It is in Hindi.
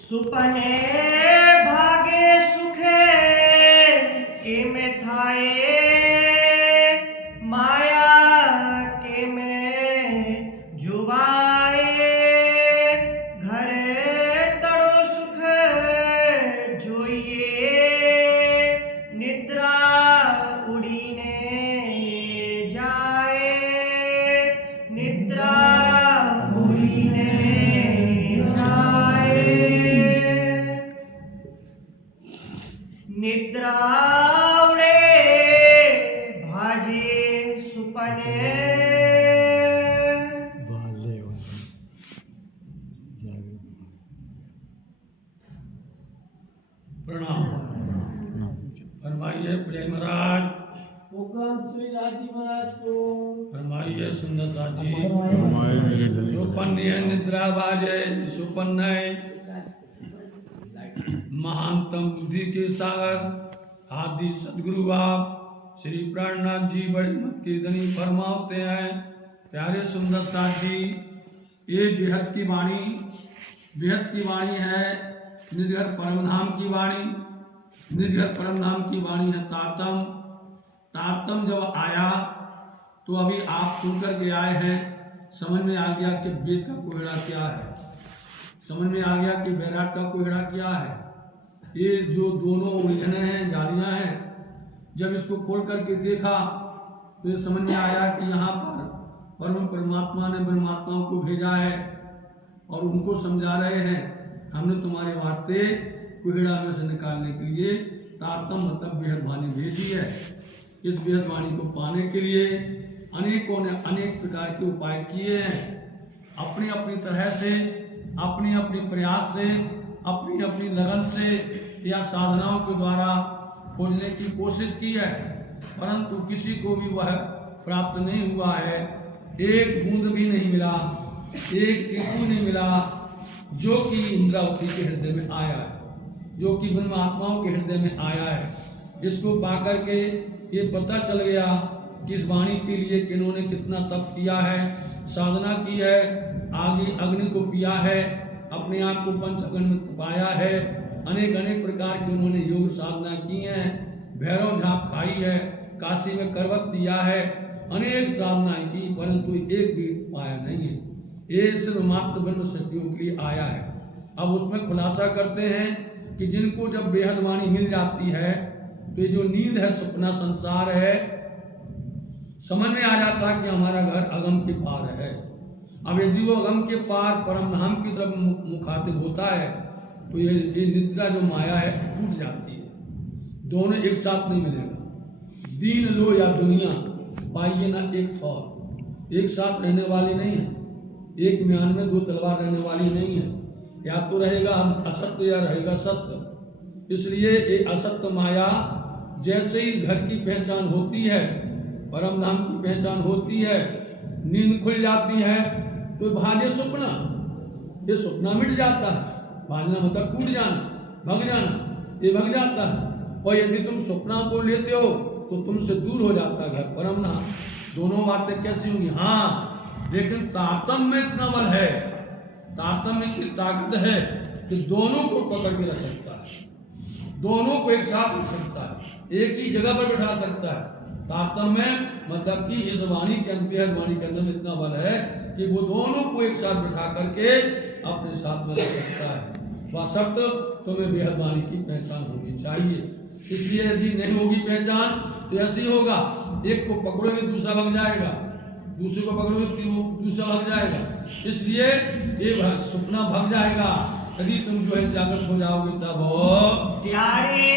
सुपने भागे सुखे के में थाए माया के में जुवाए घरे तड़ो सुख जोइए निद्रा उड़ीने जाए निद्रा उड़ीने निद्रा उड़े भाजे सुपने प्रणाम। फरमाइए पुजारी महाराज। हुक्म श्री राजी महाराज को। फरमाइए सुंदर साथ जी। सुपन्य निद्रा भाजे सुपन्न महानतम बुद्धि के सागर आदि सदगुरु आप श्री प्राणनाथ जी बड़े मत के धनी फरमाते हैं। प्यारे सुंदर साथ जी, ये बेहद की वाणी है। निजघर परमधाम की वाणी, निजघर परमधाम की वाणी है तारतम। तारतम जब आया तो अभी आप सुन कर के आए हैं, समझ में आ गया कि वेद का कोहड़ा क्या है, समझ में आ गया कि वैराट का कोहड़ा क्या है। ये जो दोनों उलझने हैं, जालियां हैं, जब इसको खोल करके देखा तो ये समझ में आया कि यहाँ पर परमात्मा ने ब्रह्मात्माओं को भेजा है और उनको समझा रहे हैं, हमने तुम्हारे वास्ते कोहड़ा में से निकालने के लिए तारतम मतलब बेहद वाणी भेजी है। इस बेहद वाणी को पाने के लिए अनेकों ने अनेक प्रकार के उपाय किए हैं। अपनी अपनी तरह से, अपनी अपनी प्रयास से, अपनी अपनी लगन से या साधनाओं के द्वारा खोजने की कोशिश की है, परंतु किसी को भी वह प्राप्त नहीं हुआ है। एक बूंद भी नहीं मिला, एक टिकू नहीं मिला जो कि इंद्रावती के हृदय में आया है, जो कि ब्रह्मात्माओं के हृदय में आया है। इसको पाकर के ये पता चल गया कि इस वाणी के लिए किन्होंने कितना तप किया है, साधना की है, आगे अग्नि को पिया है, अपने आप को पंच अग्नि में तपाया है, अनेक अनेक प्रकार की उन्होंने योग साधना की हैं, भैरव झाप खाई है, काशी में करवत पिया है, अनेक साधनाएं की, परंतु एक भी पाया नहीं है। ये सिर्फ मात्र ब्रह्म शक्तियों के लिए आया है। अब उसमें खुलासा करते हैं कि जिनको जब बेहद वाणी मिल जाती है तो ये जो नींद है, सपना संसार है, समझ में आ जाता है कि हमारा घर अगम के पार है। अब यदि वो अगम के पार परमधाम की तरफ मुखातिब होता है तो ये निद्रा जो माया है टूट जाती है। दोनों एक साथ नहीं मिलेगा। दीन लो या दुनिया पाइए ना एक ठौर, एक साथ रहने वाली नहीं है। एक म्यान में दो तलवार रहने वाली नहीं है। या तो रहेगा हम असत्य या रहेगा सत्य। इसलिए ये असत्य माया जैसे ही घर की पहचान होती है, परमधाम की पहचान होती है, नींद खुल जाती है तो भाजे सुपना, ये सुपना मिट जाता है। भाजना मतलब टूट जाना, भग जाना, ये भग जाता है। और यदि तुम सुपना को लेते हो तो तुमसे दूर हो जाता है घर परमधाम। दोनों बातें कैसी होंगी? हाँ, लेकिन तारतम्य में इतना बल है, तारतम्य में इतनी ताकत है कि दोनों को पकड़ के रख सकता है, दोनों को एक साथ रख सकता है, एक ही जगह पर बैठा सकता है। तारतम्य मतलब कि इस वाणी के अंदर, वाणी के अंदर इतना बल है कि वो दोनों को एक साथ बैठा करके अपने साथ में रख सकता है। वह शब्द तुम्हें बेहद वाणी की पहचान होनी चाहिए। इसलिए यदि नहीं होगी पहचान तो ऐसे ही होगा, एक को पकड़ोगे दूसरा भग जाएगा, दूसरे को पकड़ोगे दूसरा भग जाएगा। इसलिए ये सपना भग जाएगा। यदि तुम जो है जागृत हो जाओगे तब प्यारे